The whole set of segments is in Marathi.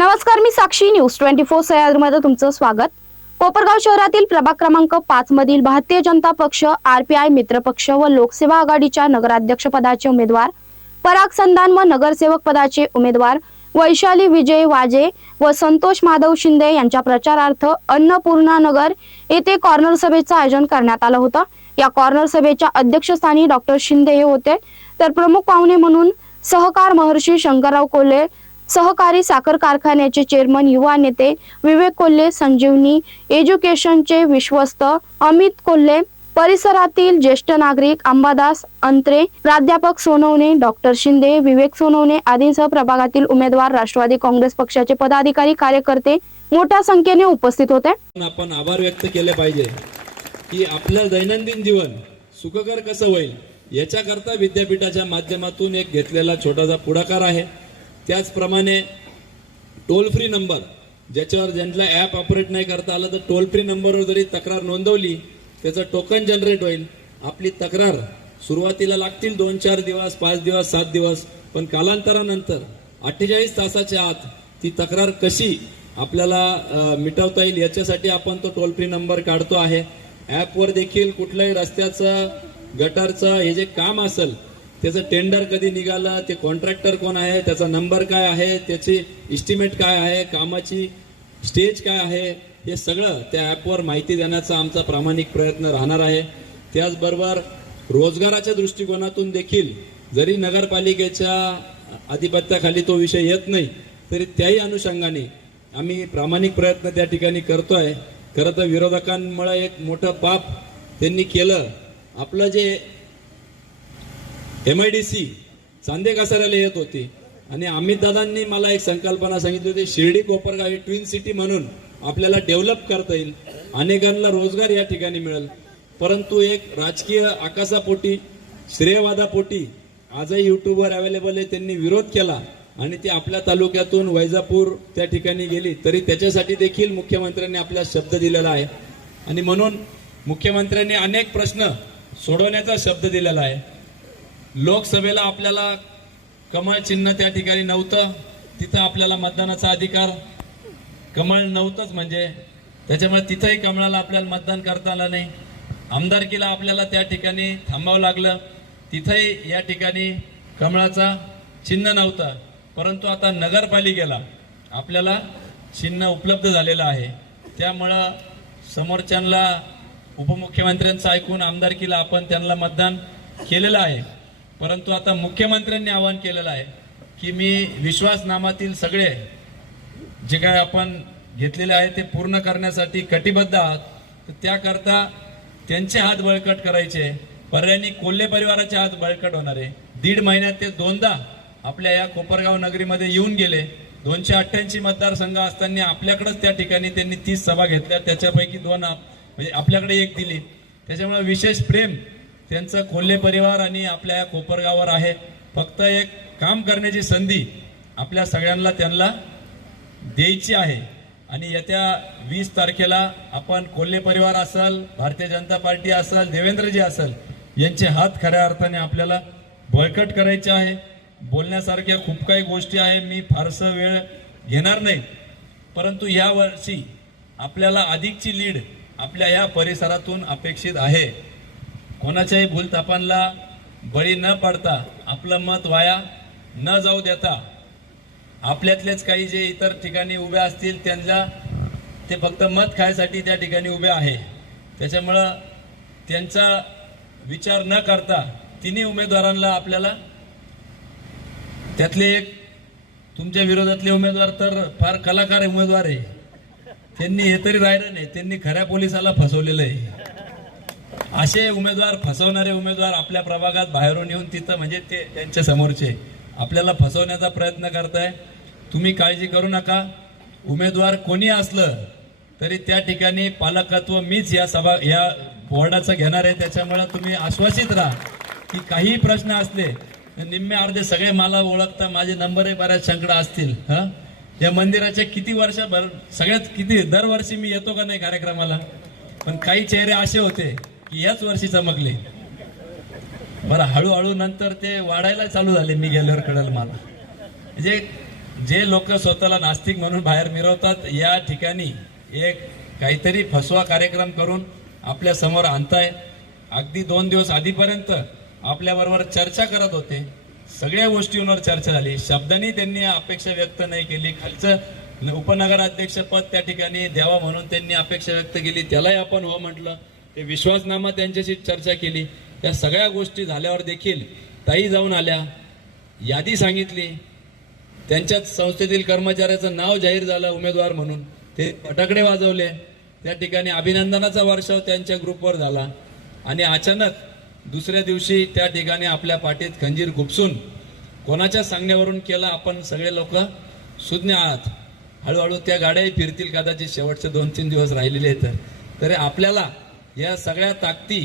नमस्कार मी साक्षी न्यूज. ट्वेंटी फोर सह्याद्रीमध्ये तुमचं स्वागत. कोपरगाव शहरातील प्रभाग क्रमांक पाच मधील भारतीय जनता पक्ष आरपीआय मित्र पक्ष व लोकसेवा आघाडीच्या नगराध्यक्ष पदाचे उमेदवार पराग संधान व नगरसेवक पदाचे उमेदवार वैशाली विजय वाजे व संतोष माधव शिंदे यांच्या प्रचारार्थ अन्नपूर्णा नगर येथे कॉर्नर सभेचं आयोजन करण्यात आलं होतं. या कॉर्नर सभेच्या अध्यक्षस्थानी डॉक्टर शिंदे हे होते. तर प्रमुख पाहुणे म्हणून सहकार महर्षी शंकरराव कोल्हे सहकारी साखर कारखान्याचे चेअरमन युवा नेते विवेक कोल्हे संजीवनी एज्युकेशनचे विश्वस्त अमित कोल्हे परिसरातील ज्येष्ठ नागरिक अंबादास अंत्रे प्राध्यापक सोनवणे डॉक्टर शिंदे विवेक सोनवणे आदींसह प्रभागातील उमेदवार राष्ट्रवादी काँग्रेस पक्षाचे पदाधिकारी कार्यकर्ते मोठ्या संख्येने उपस्थित होते. आपण आभार व्यक्त केले पाहिजे की आपलं दैनंदिन जीवन सुखकर कसं होईल याच्याकरता विद्यापीठाच्या माध्यमातून एक घेतलेला छोटासा पुढाकार आहे. त्याचप्रमाणे टोल फ्री नंबर ज्याच्यावर ज्यांना ॲप ऑपरेट नाही करता आलं तर टोल फ्री नंबरवर जरी तक्रार नोंदवली त्याचं टोकन जनरेट होईल. आपली तक्रार सुरुवातीला लागतील दोन चार दिवस पाच दिवस सात दिवस पण कालांतरानंतर अठ्ठेचाळीस तासाच्या आत ती तक्रार कशी आपल्याला मिटवता येईल याच्यासाठी आपण तो टोल फ्री नंबर काढतो आहे. ॲपवर देखील कुठल्याही रस्त्याचं गटारचं हे जे काम असेल त्याचं टेंडर कधी निघालं ते कॉन्ट्रॅक्टर कोण आहे त्याचा नंबर काय आहे त्याची इस्टिमेट काय आहे कामाची स्टेज काय आहे हे सगळं त्या ॲपवर माहिती देण्याचा आमचा प्रामाणिक प्रयत्न राहणार आहे. त्याचबरोबर रोजगाराच्या दृष्टिकोनातून देखील जरी नगरपालिकेच्या आधिपत्याखाली तो विषय येत नाही तरी त्याही अनुषंगाने आम्ही प्रामाणिक प्रयत्न त्या ठिकाणी करतोय. खरं तर विरोधकांमुळे एक मोठं पाप त्यांनी केलं. आपलं जे M I D C Chande कासाऱ्याला येत होती. आणि अमित दादांनी मला एक संकल्पना सांगितली होती शिर्डी कोपरगाव ही ट्विन सिटी म्हणून आपल्याला डेव्हलप करता येईल. अनेकांना रोजगार या ठिकाणी मिळेल. परंतु एक राजकीय आकाशापोटी श्रेयवादापोटी आजही युट्यूबवर अवेलेबल आहे त्यांनी विरोध केला. आणि ती आपल्या तालुक्यातून वैजापूर त्या ठिकाणी गेली. तरी त्याच्यासाठी देखील मुख्यमंत्र्यांनी आपला शब्द दिलेला आहे. आणि म्हणून मुख्यमंत्र्यांनी अनेक प्रश्न सोडवण्याचा शब्द दिलेला आहे. लोकसभेला आपल्याला कमळ चिन्ह त्या ठिकाणी नव्हतं. तिथं आपल्याला मतदानाचा अधिकार कमळ नव्हतंच म्हणजे. त्याच्यामुळे तिथंही कमळाला आपल्याला मतदान करता आलं नाही. आमदारकीला आपल्याला त्या ठिकाणी थांबावं लागलं. तिथंही या ठिकाणी कमळाचा चिन्ह नव्हतं. परंतु आता नगरपालिकेला आपल्याला चिन्ह उपलब्ध झालेलं आहे. त्यामुळं समोरच्यांना उपमुख्यमंत्र्यांचं ऐकून आमदारकीला आपण त्यांना मतदान केलेलं आहे. परंतु आता मुख्यमंत्र्यांनी आवाहन केलेलं आहे की मी विश्वासनामातील सगळे जे काय आपण घेतलेले आहे ते पूर्ण करण्यासाठी कटिबद्ध आहात. तर त्याकरता त्यांचे हात बळकट करायचे. पर्यायाने कोल्हे परिवाराचे हात बळकट होणार आहे. दीड महिन्यात ते दोनदा आपल्या या कोपरगाव नगरीमध्ये येऊन गेले. दोनशे अठ्ठ्याऐंशी मतदारसंघ असताना आपल्याकडेच त्या ठिकाणी त्यांनी तीस सभा घेतल्या. त्याच्यापैकी दोन म्हणजे आपल्याकडे एक दिली. त्याच्यामुळे विशेष प्रेम त्यांचं कोल्हे परिवार आणि आपल्या या कोपरगावर आहे फक्त एक काम करण्याची संधी आपल्या सगळ्यांना त्यांना द्यायची आहे. आणि येत्या वीस तारखेला आपण कोल्हे परिवार असाल भारतीय जनता पार्टी असाल देवेंद्रजी असाल यांचे हात खऱ्या अर्थाने आपल्याला बळकट करायचे आहे. बोलण्यासारख्या खूप काही गोष्टी आहे मी फारसं वेळ घेणार नाही. परंतु या वर्षी आपल्याला अधिकची लीड आपल्या या परिसरातून अपेक्षित आहे. कोणाच्याही भूलतापांना बळी न पडता आपलं मत वाया न जाऊ देता आपल्यातलेच काही जे इतर ठिकाणी उभे असतील त्यांना ते फक्त मत खायसाठी त्या ठिकाणी उभे आहे. त्याच्यामुळं त्यांचा विचार न करता तिन्ही उमेदवारांना आपल्याला त्यातले एक तुमच्या विरोधातले उमेदवार तर फार कलाकार उमेदवार आहे. त्यांनी हे तरी राहिलं नाही. त्यांनी खऱ्या पोलिसाला फसवलेलं आहे. असे उमेदवार फसवणारे उमेदवार आपल्या प्रभागात बाहेरून येऊन तिथं म्हणजे ते त्यांच्या समोरचे आपल्याला फसवण्याचा प्रयत्न करताय. तुम्ही काळजी करू नका. उमेदवार कोणी असलं तरी त्या ठिकाणी पालकत्व मीच या सभा या वॉर्डाचं घेणार आहे. त्याच्यामुळे तुम्ही आश्वासित राहा की काही प्रश्न असले तर निम्मे अर्धे सगळे मला ओळखता माझे नंबरही बऱ्याच शंकडा असतील. हं? या मंदिराच्या किती वर्षभर सगळ्यात किती दरवर्षी मी येतो का नाही कार्यक्रमाला? पण काही चेहरे असे होते की याच वर्षी चमकले. बरं हळूहळू नंतर ते वाढायला चालू झाले मी गेल्यावर कळलं मला. म्हणजे जे लोक स्वतःला नास्तिक म्हणून बाहेर मिरवतात या ठिकाणी एक काहीतरी फसवा कार्यक्रम करून आपल्यासमोर आणताय. अगदी दोन दिवस आधीपर्यंत आपल्याबरोबर चर्चा करत होते. सगळ्या गोष्टींवर चर्चा झाली. शब्दांनी त्यांनी अपेक्षा व्यक्त नाही केली. खालचं उपनगराध्यक्षपद त्या ठिकाणी द्यावा म्हणून त्यांनी अपेक्षा व्यक्त केली. त्यालाही आपण हो म्हटलं. ते विश्वासनामा त्यांच्याशी चर्चा केली. या सगळ्या गोष्टी झाल्यावर देखील ताई जाऊन आल्या यादी सांगितली. त्यांच्याच संस्थेतील कर्मचाऱ्याचं नाव जाहीर झालं उमेदवार म्हणून. ते फटाकडे वाजवले. त्या ठिकाणी अभिनंदनाचा वर्षाव त्यांच्या ग्रुपवर झाला. आणि अचानक दुसऱ्या दिवशी त्या ठिकाणी आपल्या पाठीत खंजीर गुपसून कोणाच्या सांगण्यावरून केला आपण सगळे लोक? सुज्ञ आहात. हळूहळू त्या गाड्याही फिरतील कदाचित शेवटचे दोन तीन दिवस राहिलेले आहेत. तर. तरी आपल्याला या सगळ्या ताकदी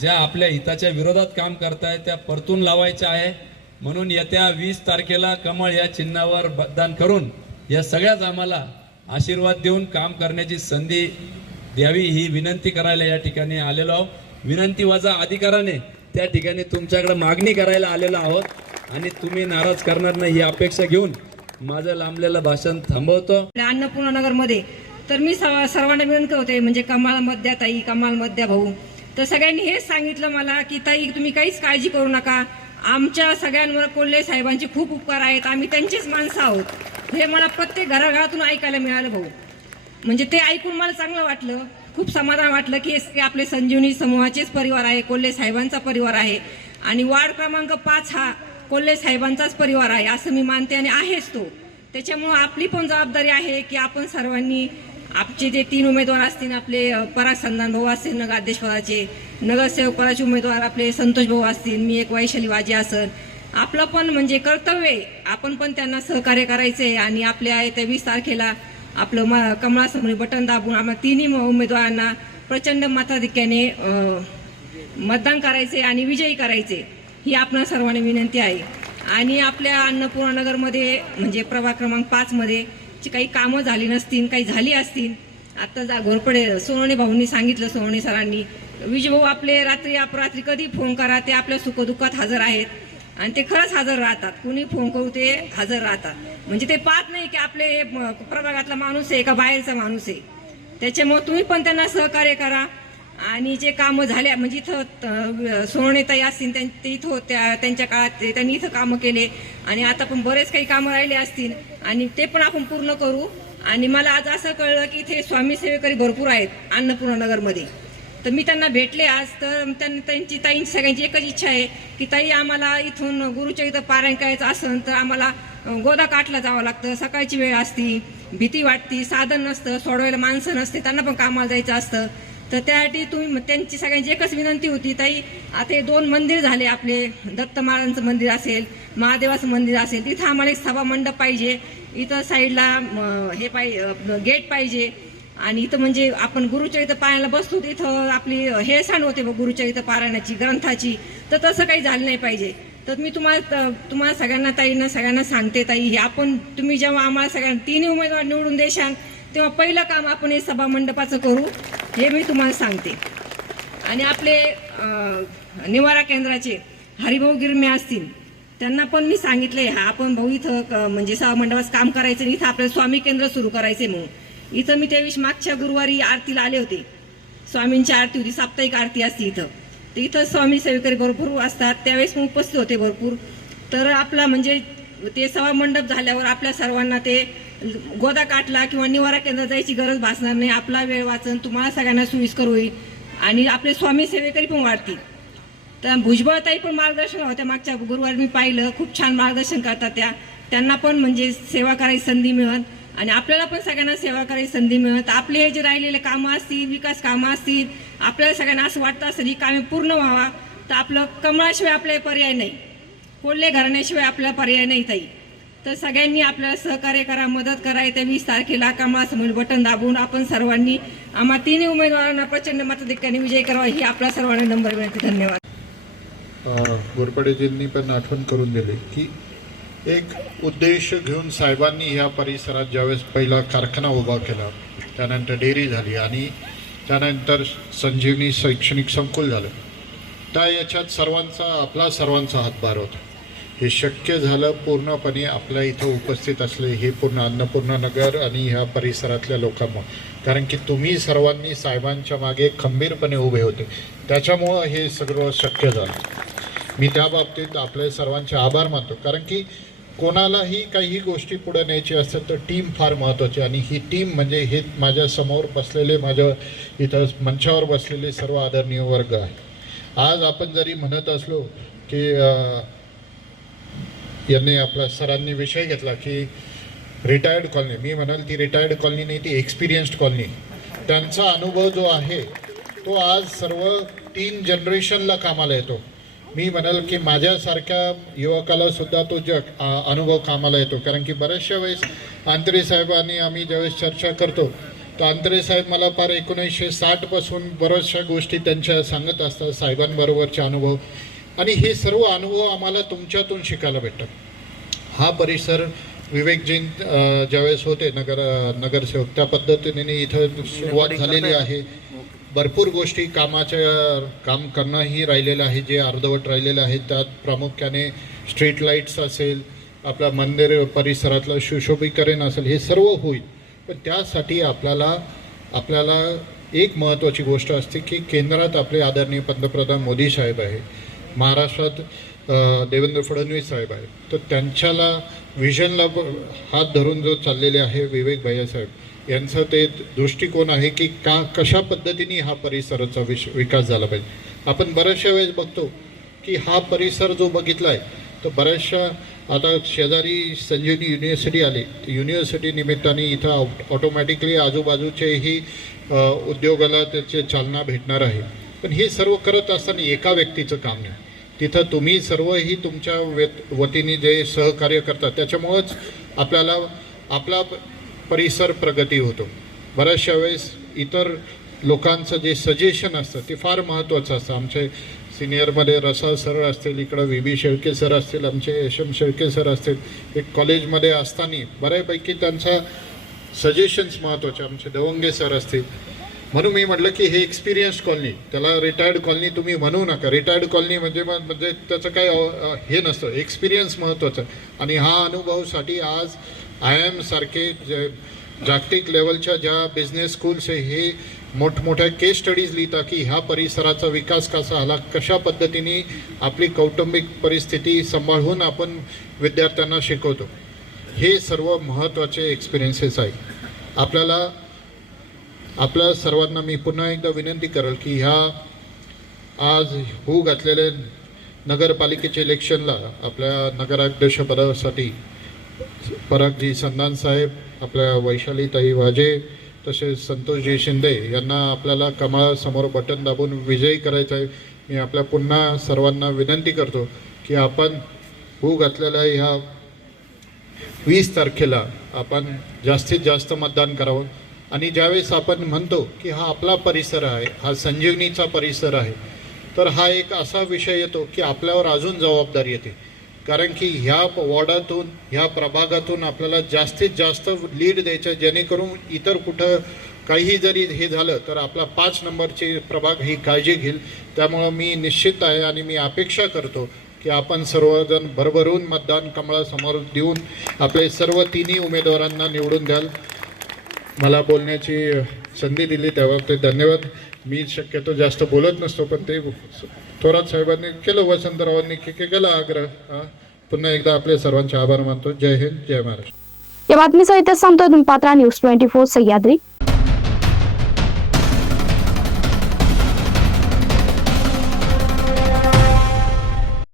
ज्या आपल्या हिताच्या विरोधात काम करतायत त्या परतून लावायच्या आहे. म्हणून येत्या वीस तारखेला कमळ या चिन्हावर मतदान करून या सगळ्याच आम्हाला आशीर्वाद देऊन काम करण्याची संधी द्यावी ही विनंती करायला या ठिकाणी आलेलो आहोत. विनंती वजा अधिकाराने त्या ठिकाणी तुमच्याकडे मागणी करायला आलेलो आहोत. आणि तुम्ही नाराज करणार नाही ही अपेक्षा घेऊन माझं लांबलेलं भाषण थांबवतो. आपल्या अन्नपूर्णा नगरमध्ये तर मी सर्वांना विनंती करते म्हणजे कमाल मध्या ताई कमाल मध्या भाऊ. तर सगळ्यांनी हेच सांगितलं मला की ताई तुम्ही काहीच काळजी करू नका. आमच्या सगळ्यांवर कोल्हे साहेबांचे खूप उपकार आहेत. आम्ही त्यांचेच माणसं आहोत. हे मला प्रत्येक घराघरातून ऐकायला मिळालं भाऊ. म्हणजे ते ऐकून मला चांगलं वाटलं. खूप समाधान वाटलं की हे आपले संजीवनी समूहाचेच परिवार आहे कोल्हे साहेबांचा परिवार आहे. आणि वार्ड क्रमांक पाच हा कोल्हे साहेबांचाच परिवार आहे असं मी मानते आणि आहेच तो. त्याच्यामुळं आपली पण जबाबदारी आहे की आपण सर्वांनी आपचे जे तीन उमेदवार असतील आपले पराग संधान भाऊ असतील नगराध्यक्षपदाचे नगरसेवक पदाचे उमेदवार आपले संतोष भाऊ असतील मी एक वैशाली वाजे असन. आपलं पण म्हणजे कर्तव्य आहे. आपण पण त्यांना सहकार्य करायचंय आणि आपल्या येत्या वीस तारखेला आपलं म कमळासमोर बटन दाबून आम्हाला तिन्ही उमेदवारांना प्रचंड मताधिक्याने मतदान करायचे आणि विजयी करायचे ही आपणा सर्वांनी विनंती आहे. आणि आपल्या अन्नपूर्णा नगरमध्ये म्हणजे प्रभाग क्रमांक पाचमध्ये जी काही कामं झाली नसतील काही झाली असतील आता जा घोरपडे सोनवणे भाऊंनी सांगितलं सोनवणे सरांनी. विजयभाऊ आपले रात्री अपरात्री कधी फोन करा? ते आपल्या सुखदुःखात हजर आहेत. आणि ते खरंच हजर राहतात. कुणी फोन करू ते हजर राहतात. म्हणजे ते पाहत नाही की आपले हे प्रभागातला माणूस आहे का बाहेरचा माणूस आहे? त्याच्यामुळे तुम्ही पण त्यांना सहकार्य करा. आणि जे कामं झाल्या म्हणजे इथं सोनवणे ताई असतील त्यां- ते इथं होत्या त्यांच्या काळात ते- त्यांनी इथं कामं केले. आणि आता पण बरेच काही कामं राहिले असतील आणि ते पण आपण पूर्ण करू. आणि मला आज असं कळलं की इथे स्वामी सेवेकरी भरपूर आहेत अन्नपूर्ण नगरमध्ये. तर मी त्यांना भेटले आज तर त्यांनी त्यांची ताईंची सगळ्यांची एकच इच्छा आहे की ताई आम्हाला इथून गुरुच्या इथं पारायण करायचं असेल तर आम्हाला गोदा काठला जावं लागतं. सकाळची वेळ असती भीती वाटती साधन नसतं सोडवायला माणसं नसते त्यांना पण कामाला जायचं असतं. तर त्यासाठी तुम्ही त्यांची सगळ्यांची एकच विनंती होती ताई आता हे दोन मंदिर झाले आपले दत्त महाराजांचं मंदिर असेल महादेवाचं मंदिर असेल तिथं आम्हाला एक सभा मंडप पाहिजे. इथं साईडला हे पाहिजे गेट पाहिजे. आणि इथं म्हणजे आपण गुरुच्या इथं पायाला बसतो तिथं आपली हे सांड होते बघ गुरुच्या इथं पारायणाची ग्रंथाची. तर तसं काही झालं नाही पाहिजे. तर मी तुम्हाला त- तुम्हाला सगळ्यांना ताईंना सगळ्यांना सांगते ताई हे आपण तुम्ही जेव्हा आम्हाला सगळ्यांना तिन्ही उमेदवार निवडून देशाल तेव्हा पहिलं काम आपण हे सभा मंडपाचं करू हे मी तुम्हाला सांगते. आणि आपले निवारा केंद्राचे हरिभाऊ गिरमे असतील त्यांना पण मी सांगितलंय हा आपण भाऊ इथं क- म्हणजे सभा काम करायचं आणि इथं आपलं स्वामी केंद्र सुरू करायचे म्हणून. इथं मी त्यावेळी मागच्या गुरुवारी आरतीला आले होते. स्वामींची आरती होती साप्ताहिक आरती असते इथं. तर इथं स्वामी सेवेकरी भरपूर असतात त्यावेळेस मी उपस्थित होते भरपूर. तर आपला म्हणजे ते सभा मंडप झाल्यावर आपल्या सर्वांना ते गोदा काटला किंवा निवारा केंद्रात जायची गरज भासणार नाही. आपला वेळ वाचन तुम्हाला सगळ्यांना सोयीस्कर होईल आणि आपले स्वामी सेवेकरी पण वाढतील. तर भुजबळताई पण मार्गदर्शन होत्या. मागच्या गुरुवारी मी पाहिलं. खूप छान मार्गदर्शन करतात त्या. त्यांना पण म्हणजे सेवा करायची संधी मिळत आणि आपल्याला पण सगळ्यांना सेवा करायची संधी मिळत आपले हे जे राहिलेले कामं असतील विकास कामं असतील आपल्याला सगळ्यांना असं वाटतं असेल ही कामे पूर्ण व्हावा तर आपलं कमळाशिवाय आपल्याला पर्याय नाही. कोल्हे घराण्याशिवाय आपल्याला पर्याय नाही ताई. तर सगळ्यांनी आपल्याला सहकार्य करा मदत करा. येत्या वीस तारखेला कमळासमोर बटन दाबून आपण सर्वांनी आम्हा तिन्ही उमेदवारांना प्रचंड मताधिक्याने विजय करावा ही आपल्या सर्वांना नंबर विनंती. धन्यवाद. गोरपडेजींनी पण आठवण करून दिली की एक उद्देश घेऊन साहेबांनी ह्या परिसरात ज्यावेळेस पहिला कारखाना उभा केला त्यानंतर डेअरी झाली आणि त्यानंतर संजीवनी शैक्षणिक संकुल झालं. त्या याच्यात सर्वांचा आपला सर्वांचा हातभार होता. हे शक्य झालं पूर्णपणे आपल्या इथं उपस्थित असले हे पूर्ण अन्नपूर्णा नगर आणि ह्या परिसरातल्या लोकांमुळे. कारण की तुम्ही सर्वांनी साहेबांच्या मागे खंबीरपणे उभे होते. त्याच्यामुळं हे सगळं शक्य झालं. मी त्या बाबतीत आपले सर्वांचे आभार मानतो. कारण की कोणालाही काही गोष्टी पुढे न्यायची असतात तर टीम फार महत्त्वाची आणि ही टीम म्हणजे हे माझ्यासमोर बसलेले माझ्या इथं मंचावर बसलेले सर्व आदरणीय वर्ग आहे. आज आपण जरी म्हणत असलो की यांनी आपल्या सरांनी विषय घेतला की रिटायर्ड कॉलनी मी म्हणाल ती रिटायर्ड कॉलनी नाही ती एक्सपिरियन्स्ड कॉलनी त्यांचा अनुभव जो आहे तो आज सर्व तीन जनरेशनला कामाला येतो. मी म्हणाल की माझ्यासारख्या युवकाला सुद्धा तो ज अ- अनुभव कामाला येतो. कारण की बऱ्याचशा वेळेस आंतरे साहेबांनी आम्ही ज्यावेळेस चर्चा करतो तर आंतरे साहेब मला फार एकोणीसशे साठपासून बऱ्याचशा गोष्टी त्यांच्या सांगत असतात साहेबांबरोबरचे अनुभव. आणि हे सर्व अनुभव आम्हाला तुमच्यातून शिकायला भेटतात. हा परिसर विवेकजीन ज्यावेळेस होते नगर नगरसेवक त्या पद्धतीने इथं सुरुवात झालेली आहे. भरपूर गोष्टी कामाच्या काम करणंही राहिलेलं आहे जे अर्धवट राहिलेलं आहे. त्यात प्रामुख्याने स्ट्रीट लाईट्स असेल आपल्या मंदिर परिसरातलं सुशोभीकरण असेल हे सर्व होईल. पण त्यासाठी आपल्याला आपल्याला एक महत्त्वाची गोष्ट असते की केंद्रात आपले आदरणीय पंतप्रधान मोदी साहेब आहे. महाराष्ट्रात देवेंद्र फडणवीस साहेब आहेत. तर त्यांच्याला व्हिजनला हात धरून जो चाललेले आहे विवेक भैया साहेब यांचं ते दृष्टिकोन आहे की का कशा पद्धतीने हा परिसराचा विश विकास झाला पाहिजे. आपण बऱ्याचशा वेळेस बघतो की हा परिसर जो बघितला आहे तर बऱ्याचशा आता शेजारी संजीवनी युनिव्हर्सिटी आली. युनिव्हर्सिटी निमित्ताने इथं ऑटोमॅटिकली आजूबाजूचेही उद्योगाला त्याचे चालना भेटणार आहे. पण हे सर्व करत असताना एका व्यक्तीचं काम नाही. तिथं तुम्ही सर्वही तुमच्या वेत वतीने जे सहकार्य करतात त्याच्यामुळंच आपल्याला आपला प- परिसर प्रगती होतो. बऱ्याचशा वेळेस इतर लोकांचं जे सजेशन असतं ते फार महत्त्वाचं असतं. आमचे सिनियरमध्ये रसा सर असतील इकडं व्ही बी शेळके सर असतील आमचे एस एम शेळके सर असतील एक कॉलेजमध्ये असताना बऱ्यापैकी त्यांचा सजेशन्स महत्त्वाचे. आमचे दवंगे सर असतील म्हणून मी म्हटलं की हे एक्सपिरियन्स कॉलनी त्याला रिटायर्ड कॉलनी तुम्ही म्हणू नका. रिटायर्ड कॉलनी म्हणजे मग- म्हणजे त्याचं काय हे नसतं. एक्सपिरियन्स महत्त्वाचं. आणि हा अनुभवासाठी आज आय एम सारखे जे जागतिक लेवलच्या ज्या बिझनेस स्कूल्स आहे हे मोठमोठ्या केस स्टडीज लिहिता की ह्या परिसराचा विकास कसा आला कशा पद्धतीने आपली कौटुंबिक परिस्थिती सांभाळून आपण विद्यार्थ्यांना शिकवतो. हे सर्व महत्त्वाचे एक्सपिरियन्सेस आहे आपल्याला आपल्या सर्वांना मी पुन्हा एकदा विनंती करेल की ह्या आज होऊ घातलेले नगरपालिकेच्या इलेक्शनला आपल्या नगराध्यक्षपदासाठी परागजी संधान साहेब आपल्या वैशालीताई वाजे तसेच संतोषजी शिंदे यांना आपल्याला कमळासमोर बटन दाबून विजयी करायचं आहे. मी आपल्या पुन्हा सर्वांना विनंती करतो की आपण होऊ घातलेल्या ह्या वीस तारखेला आपण जास्तीत जास्त मतदान करावं. आणि ज्यावेळेस आपण म्हणतो की हा आपला परिसर आहे हा संजीवनीचा परिसर आहे तर हा एक असा विषय येतो की आपल्यावर अजून जबाबदारी येते. कारण की ह्या वॉर्डातून ह्या प्रभागातून आपल्याला जास्तीत जास्त लीड द्यायचं जेणेकरून इतर कुठं काहीही जरी हे झालं तर आपला पाच नंबरची प्रभाग ही काळजी घेईल. त्यामुळं मी निश्चित आहे आणि मी अपेक्षा करतो की आपण सर्वजण भरभरून मतदान कमळासमोर देऊन आपले सर्व तिन्ही उमेदवारांना निवडून द्याल. मला बोलण्याची संधी दिली त्यावर ते धन्यवाद. मी शक्यतो जास्त बोलत नसतो पण ते थोरात साहेबांनी केलं वसंतरावांनी के- केला आग्रह. हा. पुन्हा एकदा आपले सर्वांचे आभार मानतो. जय हिंद जय महाराष्ट्र. या बातमीचा इतिहास सांगतोय तुम्ही पात्रा न्यूज ट्वेंटी फोर सह्याद्री.